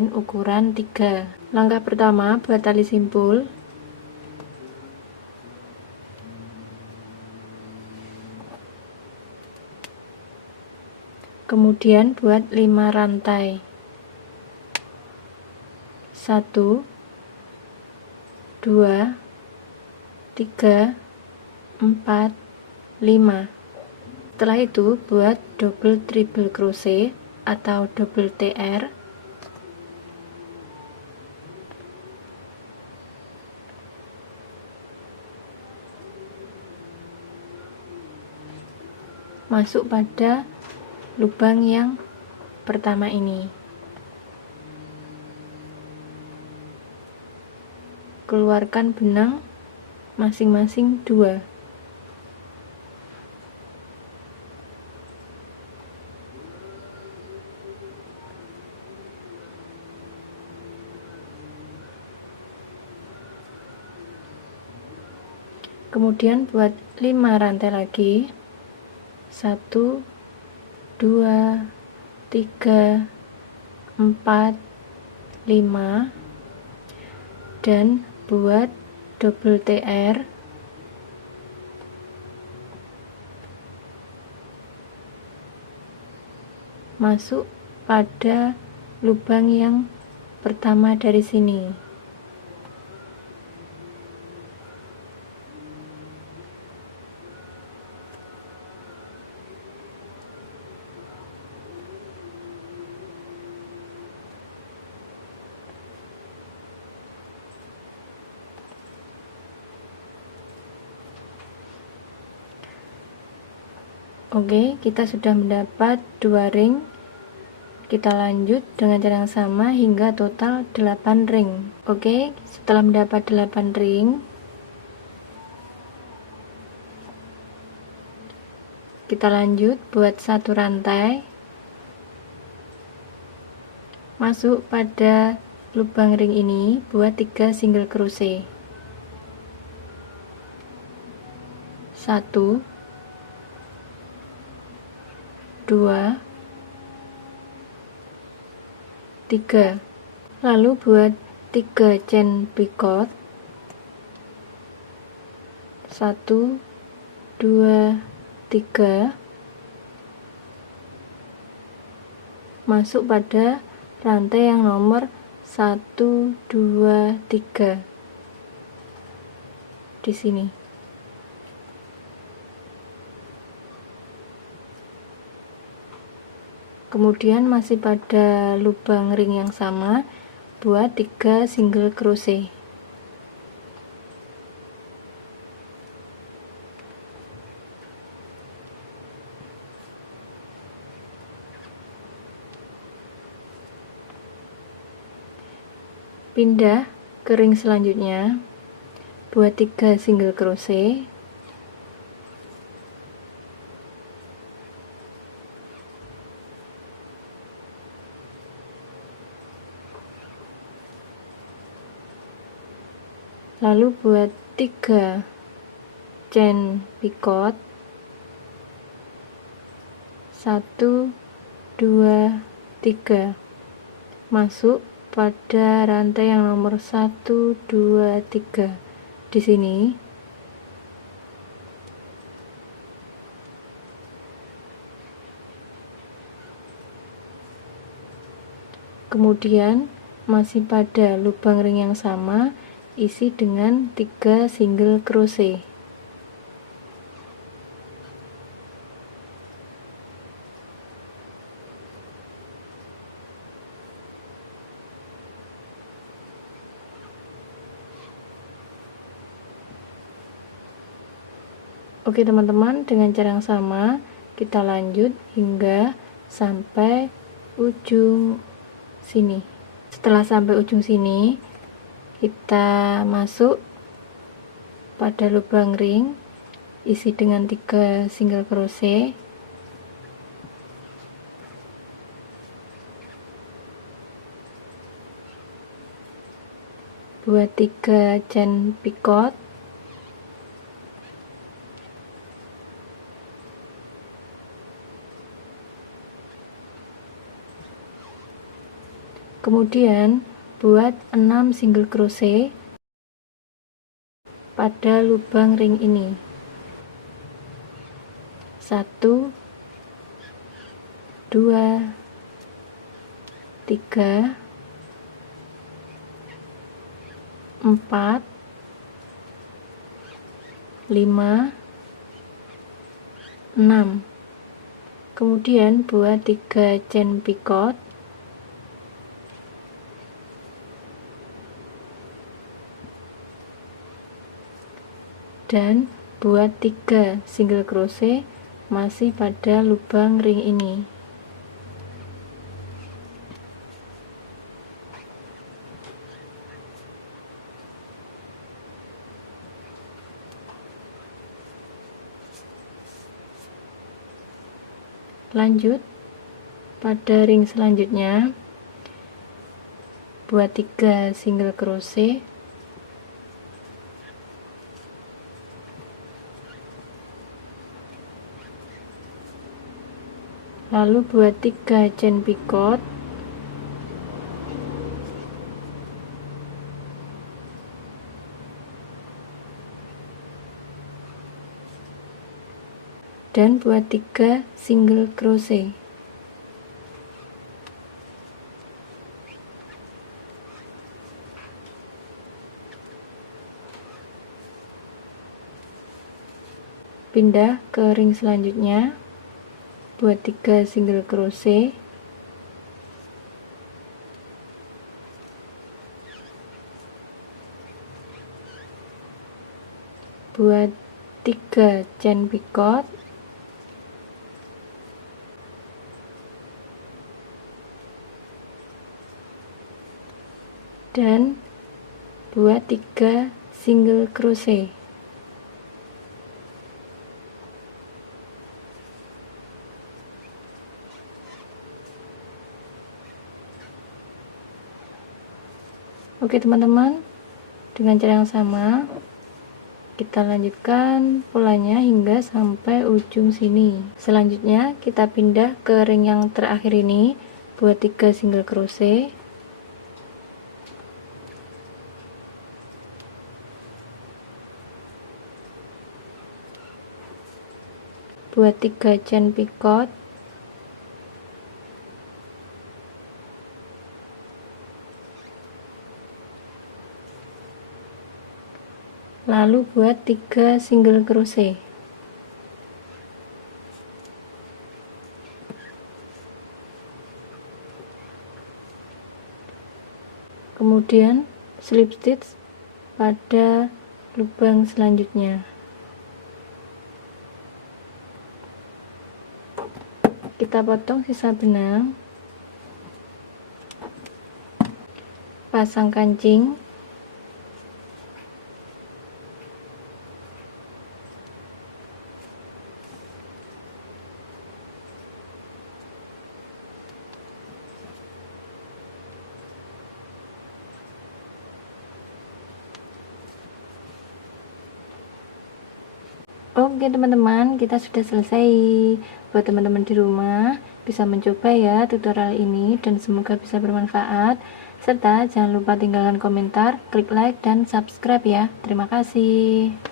kain ukuran 3. Langkah pertama, buat tali simpul. Kemudian buat 5 rantai. 1 2 3 4 5. Setelah itu buat double triple crochet atau double TR. Masuk pada lubang yang pertama ini. Keluarkan benang masing-masing 2. Kemudian buat 5 rantai lagi. 1 2 3 4 5, dan buat double TR. Masuk pada lubang yang pertama dari sini. Oke, kita sudah mendapat 2 ring. Kita lanjut dengan cara yang sama hingga total 8 ring. Oke, setelah mendapat 8 ring, kita lanjut buat 1 rantai. Masuk pada lubang ring ini, buat 3 single crochet. 1 2 3. Lalu buat 3 chain picot. 1 2 3. Masuk pada rantai yang nomor 1 2 3 di sini. Kemudian masih pada lubang ring yang sama, buat 3 single crochet. Pindah ke ring selanjutnya, buat 3 single crochet. Lalu buat 3 chain picot. 1 2 3. Masuk pada rantai yang nomor 1 2 3 di sini. Kemudian masih pada lubang ring yang sama, isi dengan 3 single crochet. Oke teman-teman, dengan cara yang sama kita lanjut hingga sampai ujung sini. Setelah sampai ujung sini, kita masuk pada lubang ring, isi dengan 3 single crochet. Buat 3 chain picot. Kemudian buat 6 single crochet pada lubang ring ini. 1 2 3 4 5 6. Kemudian buat 3 chain picot dan buat 3 single crochet masih pada lubang ring ini. Lanjut pada ring selanjutnya, buat 3 single crochet, lalu buat 3 chain picot, dan buat 3 single crochet. Pindah ke ring selanjutnya, buat 3 single crochet, buat 3 chain picot, dan buat 3 single crochet. Oke teman-teman, dengan cara yang sama kita lanjutkan polanya hingga sampai ujung sini. Selanjutnya kita pindah ke ring yang terakhir ini, buat 3 single crochet, buat 3 chain picot, lalu buat 3 single crochet. Kemudian slip stitch pada lubang selanjutnya. Kita potong sisa benang, pasang kancing, Oke teman-teman, kita sudah selesai. Buat teman-teman di rumah bisa mencoba ya tutorial ini dan semoga bisa bermanfaat. Serta jangan lupa tinggalkan komentar, klik like dan subscribe ya. Terima kasih.